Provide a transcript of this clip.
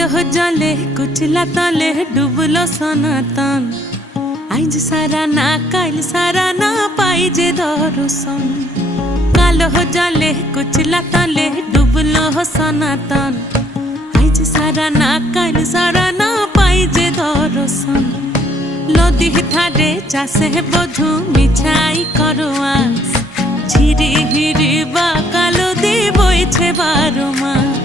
কালো জলে কুচলা তলে ডুবলো সনাতন। আইজ সারা না কাল সারা না পাই যে দর্শন। কালো জলে কুচলা তলে ডুবলো সনাতন। আইজ সারা না কাল সারা না পাই যে দর্শন। নদী ধারে চাষে বধু মিছাই করো আস। ঝিরি হিরি বা কালো দি বইছে 12 মাস।